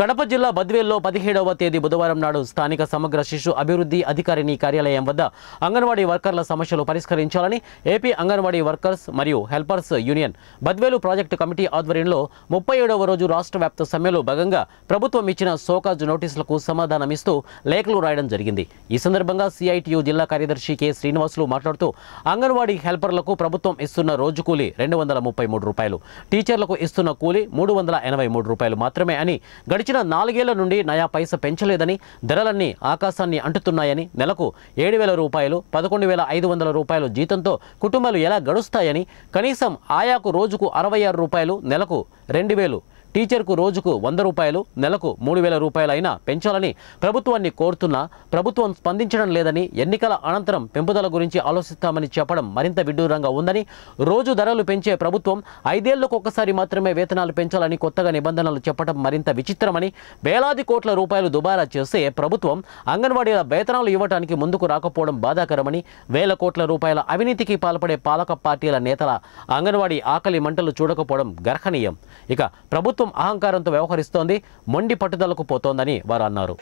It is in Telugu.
కడప జిల్లా బద్వేల్లో 17వ తేదీ బుధవారం నాడు స్థానిక సమగ్ర శిశు అభివృద్ధి అధికారిని కార్యాలయం వద్ద అంగన్వాడీ వర్కర్ల సమస్యలు పరిష్కరించాలని ఏపీ అంగన్వాడీ వర్కర్స్ మరియు helpers union Badvel project committee ఆధ్వర్యంలో 37వ రోజు రాష్ట్ర వ్యాప్త సమ్మెలో భాగంగా ప్రభుత్వం ఇచ్చిన సోకాజ్ నోటీసులకు సమాధానమిస్తూ లేఖలు రాయడం జరిగింది. ఈ సందర్భంగా సిఐటియు జిల్లా కార్యదర్శి కె శ్రీనివాసులు మాట్లాడుతూ అంగన్వాడీ హెల్పర్లకు ప్రభుత్వం ఇస్తున్న రోజు కూలీ 233 రూపాయలు, టీచర్లకు ఇస్తున్న కూలీ 383 రూపాయలు మాత్రమే అని, గడిచిన 4 ఏళ్ల నుండి నయా పైస పెంచలేదని, ధరలన్నీ ఆకాశాన్ని అంటుతున్నాయని, నెలకు 7,000 రూపాయలు 11,500 రూపాయలు జీతంతో కుటుంబాలు ఎలా గడుస్తాయని, కనీసం ఆయాకు రోజుకు 66 రూపాయలు, నెలకు 2,000, టీచర్కు రోజుకు 100 రూపాయలు, నెలకు 3,000 రూపాయలు అయినా పెంచాలని ప్రభుత్వాన్ని కోరుతున్నా ప్రభుత్వం స్పందించడం లేదని, ఎన్నికల అనంతరం పెంపుదల గురించి ఆలోచిస్తామని చెప్పడం మరింత విడ్డూరంగా ఉందని, రోజు ధరలు పెంచే ప్రభుత్వం 5 ఏళ్లకు ఒక్కసారి మాత్రమే వేతనాలు పెంచాలని కొత్తగా నిబంధనలు చెప్పడం మరింత విచిత్రమని, వేలాది కోట్ల రూపాయలు దుబారా చేసే ప్రభుత్వం అంగన్వాడీల వేతనాలు ఇవ్వడానికి ముందుకు రాకపోవడం బాధాకరమని, వేల కోట్ల రూపాయల అవినీతికి పాల్పడే పాలక పార్టీల నేతల అంగన్వాడీ ఆకలి మంటలు చూడకపోవడం గర్హనీయం. ఇక ప్రభుత్వం అహంకారంతో వ్యవహరిస్తోంది, మొండి పట్టుదలకు పోతోందని వారు అన్నారు.